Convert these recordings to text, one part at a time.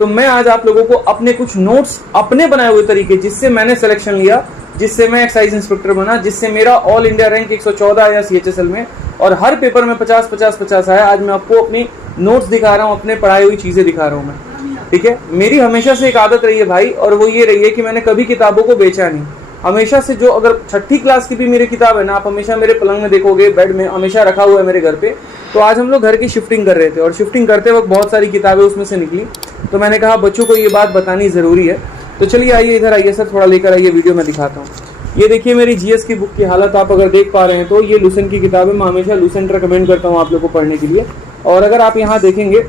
तो मैं आज आप लोगों को अपने कुछ नोट्स अपने बनाए हुए तरीके, जिससे मैंने सिलेक्शन लिया, जिससे मैं एक्साइज इंस्पेक्टर बना, जिससे मेरा ऑल इंडिया रैंक 114 आया CHSL में और हर पेपर में 50-50-50 आया। आज मैं आपको अपनी नोट्स दिखा रहा हूँ, अपने पढ़ाई हुई चीज़ें दिखा रहा हूँ मैं, ठीक है। मेरी हमेशा से एक आदत रही है भाई, और वो ये रही है कि मैंने कभी किताबों को बेचा नहीं। हमेशा से जो, अगर 6ठी क्लास की भी मेरी किताब है ना, आप हमेशा मेरे पलंग में देखोगे, बेड में हमेशा रखा हुआ है मेरे घर पे। तो आज हम लोग घर की शिफ्टिंग कर रहे थे और शिफ्टिंग करते वक्त बहुत सारी किताबें उसमें से निकली, तो मैंने कहा बच्चों को ये बात बतानी ज़रूरी है। तो चलिए आइए इधर आइए सर, थोड़ा लेकर आइए, वीडियो में दिखाता हूँ। ये देखिए मेरी GS की बुक की हालत आप अगर देख पा रहे हैं तो ये लूसेंट की किताब है। मैं हमेशा लूसेंट रिकमेंड करता हूँ आप लोग को पढ़ने के लिए। और अगर आप यहाँ देखेंगे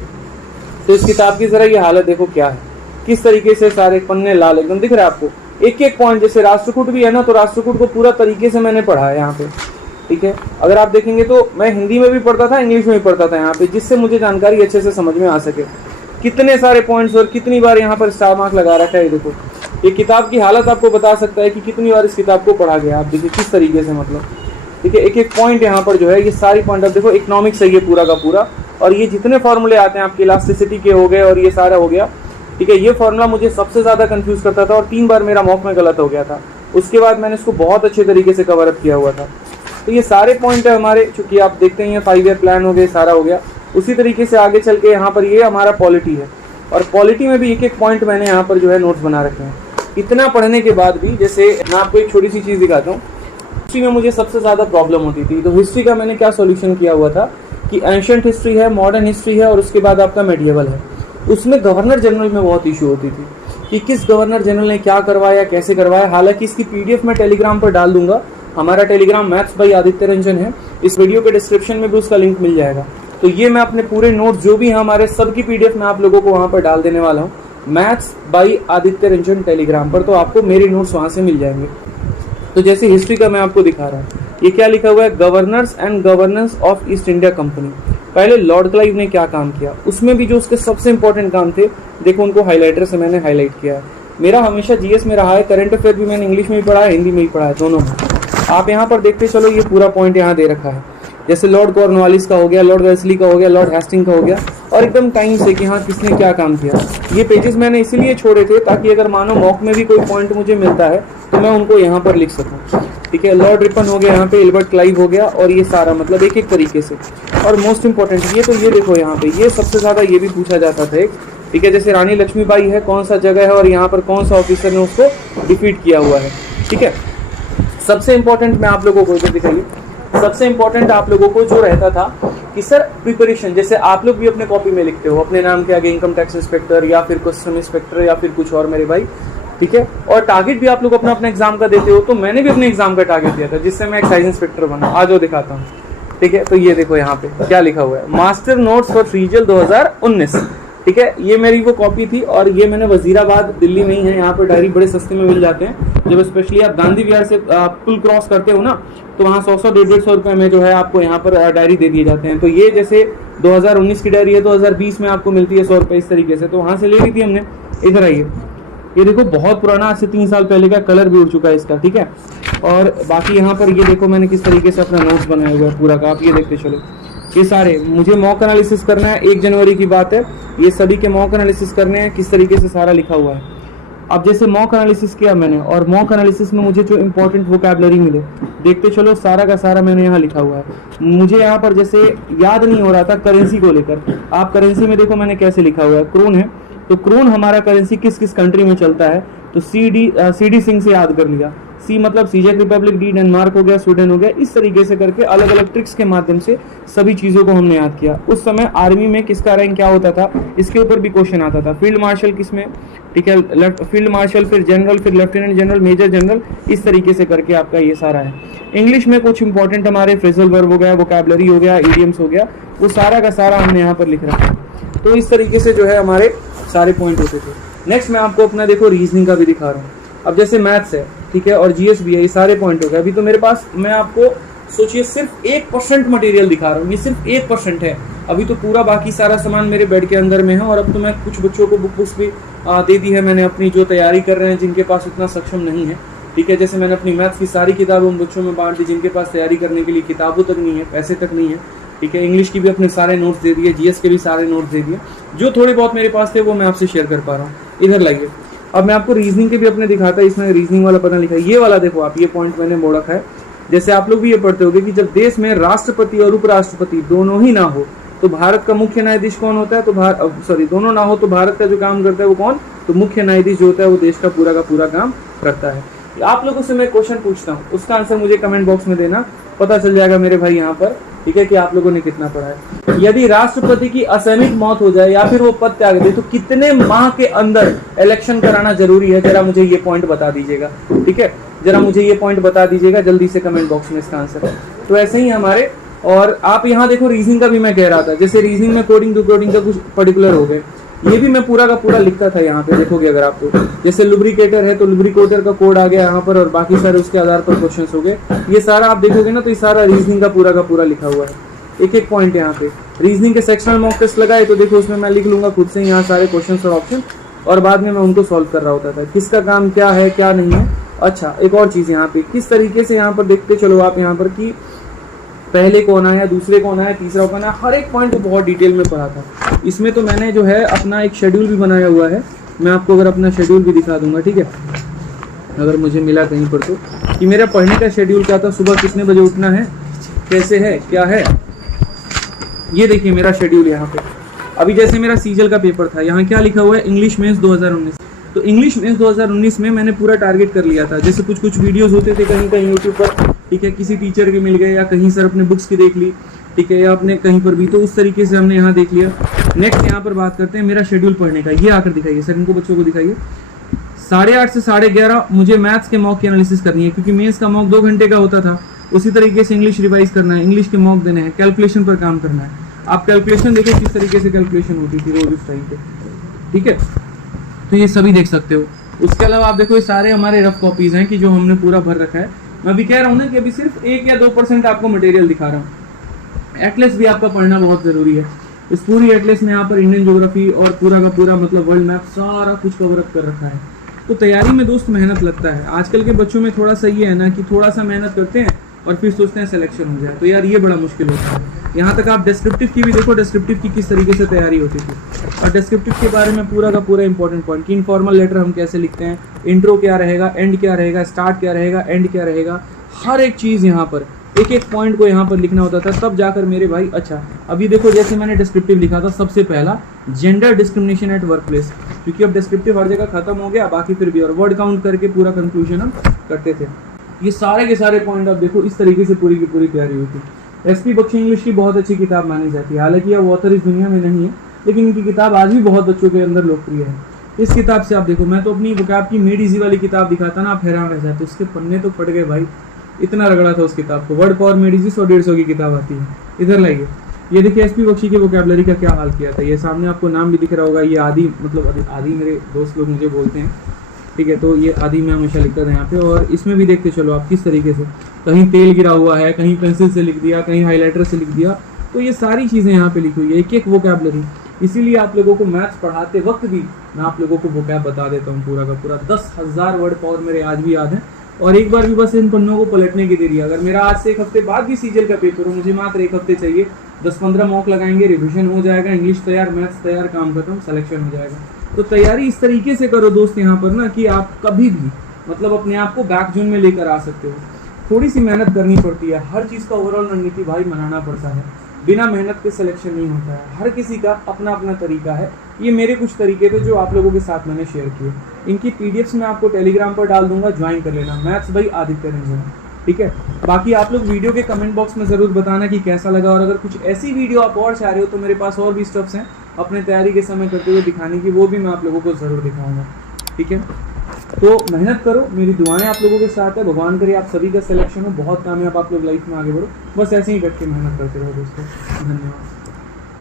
तो इस किताब की ज़रा ये हालत देखो क्या है, किस तरीके से सारे पन्ने लाल एकदम दिख रहा है आपको। एक एक पॉइंट, जैसे राष्ट्रकूट भी है ना, तो राष्ट्रकूट को पूरा तरीके से मैंने पढ़ा है यहाँ पे, ठीक है। अगर आप देखेंगे तो मैं हिंदी में भी पढ़ता था, इंग्लिश में भी पढ़ता था यहाँ पे, जिससे मुझे जानकारी अच्छे से समझ में आ सके। कितने सारे पॉइंट्स और कितनी बार यहाँ पर स्टार मार्क लगा रखा है। ये देखो, ये किताब की हालत आपको बता सकता है कि कितनी बार इस किताब को पढ़ा गया। आप देखिए किस तरीके से, मतलब ठीक है, एक एक पॉइंट यहाँ पर जो है, ये सारी पॉइंट आप देखो, इकोनॉमिक्स है ये पूरा का पूरा। और ये जितने फॉर्मूले आते हैं आपके इलास्टिसिटी के हो गए और ये सारा हो गया, ठीक है। ये फॉर्मूला मुझे सबसे ज़्यादा कंफ्यूज करता था और 3 बार मेरा मॉक में गलत हो गया था। उसके बाद मैंने इसको बहुत अच्छे तरीके से कवर अप किया हुआ था। तो ये सारे पॉइंट है हमारे, चूँकि आप देखते हैं 5 ईयर प्लान हो गए, सारा हो गया। उसी तरीके से आगे चल के यहाँ पर ये हमारा पॉलिटी है, और पॉलिटी में भी एक एक पॉइंट मैंने यहाँ पर जो है नोट्स बना रखे हैं। इतना पढ़ने के बाद भी, जैसे मैं आपको एक छोटी सी चीज़ दिखाता हूँ। हिस्ट्री में मुझे सबसे ज़्यादा प्रॉब्लम होती थी, तो हिस्ट्री का मैंने क्या सॉल्यूशन किया हुआ था कि एंशिएंट हिस्ट्री है, मॉडर्न हिस्ट्री है और उसके बाद आपका मेडिएवल है। उसमें गवर्नर जनरल में बहुत इशू होती थी कि किस गवर्नर जनरल ने क्या करवाया, कैसे करवाया। हालांकि इसकी PDF मैं टेलीग्राम पर डाल दूंगा, हमारा Telegram maths by Aditya Ranjan है, इस वीडियो के डिस्क्रिप्शन में भी उसका लिंक मिल जाएगा। तो ये मैं अपने पूरे नोट्स जो भी हैं हमारे, सब की PDF मैं आप लोगों को वहाँ पर डाल देने वाला हूँ, maths by Aditya Ranjan Telegram पर। तो आपको मेरे नोट्स वहाँ से मिल जाएंगे। तो जैसे हिस्ट्री का मैं आपको दिखा रहा हूँ, ये क्या लिखा हुआ है, governors and governance of east India company. पहले लॉर्ड क्लाइव ने क्या काम किया, उसमें भी जो उसके सबसे इंपॉर्टेंट काम थे, देखो उनको हाईलाइटर से मैंने हाईलाइट किया है। मेरा हमेशा GS में रहा है, करंट अफेयर भी मैंने इंग्लिश में भी पढ़ा है, हिंदी में भी पढ़ा है, दोनों में। आप यहाँ पर देखते चलो, ये पूरा पॉइंट यहाँ दे रखा है। जैसे लॉर्ड कॉर्नवालिस का हो गया, लॉर्ड वेल्सली का हो गया, लॉर्ड हेस्टिंग का हो गया, और एकदम टाइम से कि हाँ किसने क्या काम किया। ये पेजेस मैंने इसीलिए छोड़े थे ताकि अगर मानो मॉक में भी कोई पॉइंट मुझे मिलता है तो मैं उनको यहाँ पर लिख सकूँ, ठीक है। लॉर्ड रिपन हो गया यहाँ पे, एल्बर्ट क्लाइव हो गया, और ये सारा मतलब एक एक तरीके से। और मोस्ट इंपॉर्टेंट ये, तो ये देखो यहाँ पे, ये सबसे ज़्यादा ये भी पूछा जाता था एक, ठीक है। जैसे रानी लक्ष्मीबाई है, कौन सा जगह है और यहाँ पर कौन सा ऑफिसर ने उसको डिफीट किया हुआ है, ठीक है। सबसे इंपॉर्टेंट मैं आप लोगों को इधर दिखाइए, सबसे इंपॉर्टेंट आप लोगों को जो रहता था कि सर प्रिपरेशन, जैसे आप लोग भी अपने कॉपी में लिखते हो अपने नाम के आगे इनकम टैक्स इंस्पेक्टर या फिर कस्टम इंस्पेक्टर या फिर कुछ और मेरे भाई, ठीक है। और टारगेट भी आप लोग अपना अपना एग्जाम का देते हो, तो मैंने भी अपने एग्जाम का टारगेट दिया था, जिससे मैं एक्साइज इंस्पेक्टर बना। आज वो दिखाता हूँ, ठीक है। तो ये देखो यहाँ पे क्या लिखा हुआ है, मास्टर नोट्स फॉर सीजीएल 2019, ठीक है। ये मेरी वो कॉपी थी, और ये मैंने वजीराबाद दिल्ली में ही है, यहाँ पर डायरी बड़े सस्ते में मिल जाते हैं। जब स्पेशली आप गांधी विहार से पुल क्रॉस करते हो ना, तो वहाँ 100-100, 150-150 रुपये में जो है आपको यहाँ पर डायरी दे दिए जाते हैं। तो ये जैसे 2019 की डायरी है, 2020 में आपको मिलती है 100 रुपये इस तरीके से, तो वहाँ से ले ली थी हमने। इधर आइए, ये देखो बहुत पुराना, आज से 3 साल पहले का, कलर भी उड़ चुका है इसका, ठीक है। और बाकी यहाँ पर ये देखो मैंने किस तरीके से अपना नोट्स बनाया हुआ है पूरा का, आप ये देखते चलो। ये सारे मुझे मॉक एनालिसिस करना है, 1 जनवरी की बात है, ये सभी के मॉक एनालिसिस करने हैं, किस तरीके से सारा लिखा हुआ है। अब जैसे मॉक एनालिसिस किया मैंने, और मॉक एनालिसिस में मुझे जो इंपॉर्टेंट वोकैबुलरी मिले, देखते चलो सारा का सारा मैंने यहाँ लिखा हुआ है। मुझे यहाँ पर जैसे याद नहीं हो रहा था करेंसी को लेकर, आप करेंसी में देखो मैंने कैसे लिखा हुआ है, क्रोन है, तो क्रोन हमारा करेंसी किस किस कंट्री में चलता है, तो CD सिंह से याद कर लिया। C मतलब चेक रिपब्लिक, D डेनमार्क हो गया, स्वीडन हो गया, इस तरीके से करके अलग अलग ट्रिक्स के माध्यम से सभी चीज़ों को हमने याद किया। उस समय आर्मी में किसका रैंक क्या होता था, इसके ऊपर भी क्वेश्चन आता था। फील्ड मार्शल किसमें, ठीक है, फील्ड मार्शल, फिर जनरल, फिर लेफ्टिनेंट जनरल, मेजर जनरल, इस तरीके से करके आपका ये सारा है। इंग्लिश में कुछ इंपॉर्टेंट हमारे फ्रेजल वर्ब हो गया, वोकैबुलरी हो गया, इडियम्स हो गया, वो सारा का सारा हमने यहाँ पर लिख रखा है। तो इस तरीके से जो है हमारे सारे पॉइंट होते थे। नेक्स्ट मैं आपको अपना देखो रीजनिंग का भी दिखा रहा हूँ। अब जैसे मैथ्स है, ठीक है, और GS भी है, ये सारे पॉइंट हो गए। अभी तो मेरे पास, मैं आपको सोचिए सिर्फ 1% मटेरियल दिखा रहा हूँ, ये सिर्फ 1% है। अभी तो पूरा बाकी सारा सामान मेरे बेड के अंदर में है। और अब तो मैं कुछ बच्चों को बुक्स भी दे दी है मैंने अपनी, जो तैयारी कर रहे हैं, जिनके पास इतना सक्षम नहीं है, ठीक है। जैसे मैंने अपनी मैथ्स की सारी किताबें उन बच्चों में बांट दी जिनके पास तैयारी करने के लिए किताबों तक नहीं है, पैसे तक नहीं है, ठीक है। इंग्लिश की भी अपने सारे नोट्स दे दिए, जीएस के भी सारे नोट्स दे दिए, जो थोड़े बहुत मेरे पास थे वो मैं आपसे शेयर कर पा रहा हूँ। इधर लाइए, अब मैं आपको रीजनिंग के भी अपने दिखाता है। इसमें रीजनिंग वाला पता लिखा है, ये वाला देखो आप, ये पॉइंट मैंने मोड़ रखा है। जैसे आप लोग भी ये पढ़ते होंगे कि जब देश में राष्ट्रपति और उपराष्ट्रपति दोनों ही ना हो तो भारत का मुख्य न्यायाधीश कौन होता है, तो दोनों ना हो तो भारत का जो काम करता है वो कौन, तो मुख्य न्यायाधीश जो होता है वो देश का पूरा काम करता है। आप लोगों से मैं क्वेश्चन पूछता हूँ, उसका आंसर मुझे कमेंट बॉक्स में देना, पता चल जाएगा मेरे भाई यहाँ पर, ठीक है, कि आप लोगों ने कितना पढ़ा है। यदि राष्ट्रपति की असैनिक मौत हो जाए या फिर वो पद त्याग दे तो कितने माह के अंदर इलेक्शन कराना जरूरी है, जरा मुझे ये पॉइंट बता दीजिएगा, ठीक है, जरा मुझे ये पॉइंट बता दीजिएगा जल्दी से कमेंट बॉक्स में इसका आंसर। तो ऐसे ही हमारे, और आप यहाँ देखो रीजनिंग का भी मैं कह रहा था, जैसे रीजनिंग में कोडिंग टू कोडिंग का कुछ पर्टिकुलर हो गए, ये भी मैं पूरा का पूरा लिखता था यहाँ पे, देखोगे अगर आपको, जैसे लुब्रिकेटर है तो लुब्रिकेटर का कोड आ गया यहाँ पर और बाकी सारे उसके आधार पर क्वेश्चंस हो गए। ये सारा आप देखोगे ना तो ये सारा रीजनिंग का पूरा लिखा हुआ है, एक एक पॉइंट यहाँ पे। रीजनिंग के सेक्शनल मॉक टेस्ट लगाए तो देखो उसमें मैं लिख लूंगा खुद से यहाँ सारे क्वेश्चन और ऑप्शन, और बाद में मैं उनको सॉल्व कर रहा होता था, किसका काम क्या है क्या नहीं है। अच्छा, एक और चीज यहाँ पे, किस तरीके से यहाँ पर देखते चलो आप यहाँ पर कि पहले कौन आया, दूसरे कौन आया, तीसरा कौन आया, हर एक पॉइंट को बहुत डिटेल में पढ़ा था। इसमें तो मैंने जो है अपना एक शेड्यूल भी बनाया हुआ है, मैं आपको अगर अपना शेड्यूल भी दिखा दूंगा, ठीक है, अगर मुझे मिला कहीं पर तो, कि मेरा पढ़ने का शेड्यूल क्या था, सुबह कितने बजे उठना है, कैसे है क्या है। ये देखिए मेरा शेड्यूल यहाँ पे। अभी जैसे मेरा सीजल का पेपर था, यहाँ क्या लिखा हुआ है, इंग्लिश मेंस 2019। तो इंग्लिश मेंस 2019 में मैंने पूरा टारगेट कर लिया था। जैसे कुछ वीडियोस होते थे कहीं यूट्यूब पर, ठीक है, किसी टीचर के मिल गए या कहीं सर अपने बुक्स की देख ली, ठीक है, या आपने कहीं पर भी, तो उस तरीके से हमने यहाँ देख लिया। नेक्स्ट यहाँ पर बात करते हैं मेरा शेड्यूल पढ़ने का। ये आकर दिखाइए सर, इनको बच्चों को दिखाइए। 8:30 से 11:30 मुझे मैथ्स के मॉक की एनालिसिस करनी है, क्योंकि मेंस का मॉक 2 घंटे का होता था। उसी तरीके से इंग्लिश रिवाइज करना है, इंग्लिश के मॉक देने हैं, कैलकुलेशन पर काम करना है। आप कैलकुलेशन देखो किस तरीके से कैलकुलेशन होती थी रोज उस टाइम पे, ठीक है, तो ये सभी देख सकते हो। उसके अलावा आप देखो ये सारे हमारे रफ कॉपीज हैं कि जो हमने पूरा भर रखा है। मैं अभी कह रहा हूँ ना कि अभी सिर्फ 1 या 2% आपको मटेरियल दिखा रहा हूँ। एटलस भी आपका पढ़ना बहुत जरूरी है। इस पूरी एटलस में यहाँ पर इंडियन ज्योग्राफी और पूरा का पूरा मतलब वर्ल्ड मैप सारा कुछ कवर अप कर रखा है। तो तैयारी में दोस्त मेहनत लगता है। आजकल के बच्चों में थोड़ा सा ये है ना कि थोड़ा सा मेहनत करते हैं और फिर सोचते हैं सिलेक्शन हो जाए, तो यार ये बड़ा मुश्किल होता है। यहाँ तक आप डिस्क्रिप्टिव की भी देखो, डिस्क्रिप्टिव की किस तरीके से तैयारी होती थी, और डिस्क्रिप्टिव के बारे में पूरा का पूरा इंपॉर्टेंट पॉइंट कि इनफॉर्मल लेटर हम कैसे लिखते हैं, इंट्रो क्या रहेगा, एंड क्या रहेगा, स्टार्ट क्या रहेगा, एंड क्या रहेगा, हर एक चीज़ यहाँ पर एक एक पॉइंट को यहाँ पर लिखना होता था, तब जाकर मेरे भाई। अच्छा, अभी देखो जैसे मैंने डिस्क्रिप्टिव लिखा था, सबसे पहला gender discrimination at work place, क्योंकि अब डिस्क्रिप्टिव हर जगह खत्म हो गया, बाकी फिर भी और वर्ड काउंट करके पूरा कंक्लूजन हम करते थे। ये सारे के सारे पॉइंट आप देखो, इस तरीके से पूरी की पूरी तैयारी होती है। एसपी बख्शी इंग्लिश की बहुत अच्छी किताब मानी जाती है, हालांकि अब ऑथर इस दुनिया में नहीं है, लेकिन इनकी किताब आज भी बहुत बच्चों के अंदर लोकप्रिय है। इस किताब से आप देखो, मैं तो अपनी वोकैब की मेड इजी वाली किताब दिखाता ना, आप हैरान रह जाते, उसके पन्ने तो फट गए भाई, इतना रगड़ा था उस किताब को। वर्ड पावर मेड इजी 100-150 की किताब आती है। इधर लाइए, ये देखिए एसपी बख्शी के वोकैबलरी का क्या हाल किया था। ये सामने आपको नाम भी दिख रहा होगा, ये आदि, मतलब आदि मेरे दोस्त लोग मुझे बोलते हैं, ठीक है, तो ये आदि मैं हमेशा लिखता था यहाँ पे। और इसमें भी देखते चलो आप किस तरीके से, कहीं तेल गिरा हुआ है, कहीं पेंसिल से लिख दिया, कहीं हाईलाइटर से लिख दिया, तो ये सारी चीज़ें यहाँ पे लिखी हुई है, एक एक वोकैबलरी। इसीलिए आप लोगों को मैथ्स पढ़ाते वक्त भी मैं आप लोगों को वोकैब बता देता हूँ पूरा का पूरा। 10,000 वर्ड पावर मेरे आज भी याद है, और एक बार भी बस इन पन्नों को पलटने की देरी। अगर मेरा आज से 1 हफ्ते बाद भी सीजल का पेपर हो, मुझे मात्र 1 हफ्ते चाहिए, 10-15 मॉक लगाएंगे, रिविजन हो जाएगा, इंग्लिश तैयार, मैथ्स तैयार, काम खत्म, सिलेक्शन हो जाएगा। तो तैयारी इस तरीके से करो दोस्त यहाँ पर ना कि आप कभी भी मतलब अपने आप को बैक जोन में लेकर आ सकते हो। थोड़ी सी मेहनत करनी पड़ती है, हर चीज़ का ओवरऑल रणनीति भाई बनाना पड़ता है, बिना मेहनत के सिलेक्शन नहीं होता है। हर किसी का अपना अपना तरीका है। ये मेरे कुछ तरीके थे जो आप लोगों के साथ मैंने शेयर किए। इनकी पीडीएफ्स मैं आपको टेलीग्राम पर डाल दूंगा, ज्वाइन कर लेना, मैथ्स भाई आदित्य रंजन, ठीक है। बाकी आप लोग वीडियो के कमेंट बॉक्स में ज़रूर बताना कि कैसा लगा, और अगर कुछ ऐसी वीडियो आप और चाह रहे हो तो मेरे पास और भी स्टेप्स हैं अपने तैयारी के समय करते हुए दिखाने की, वो भी मैं आप लोगों को ज़रूर दिखाऊंगा, ठीक है। तो मेहनत करो, मेरी दुआएं आप लोगों के साथ है, भगवान करे आप सभी का सिलेक्शन हो, बहुत कामयाब आप लोग लाइफ में आगे बढ़ो। बस ऐसे ही बैठ के मेहनत करते रहो दोस्तों। धन्यवाद।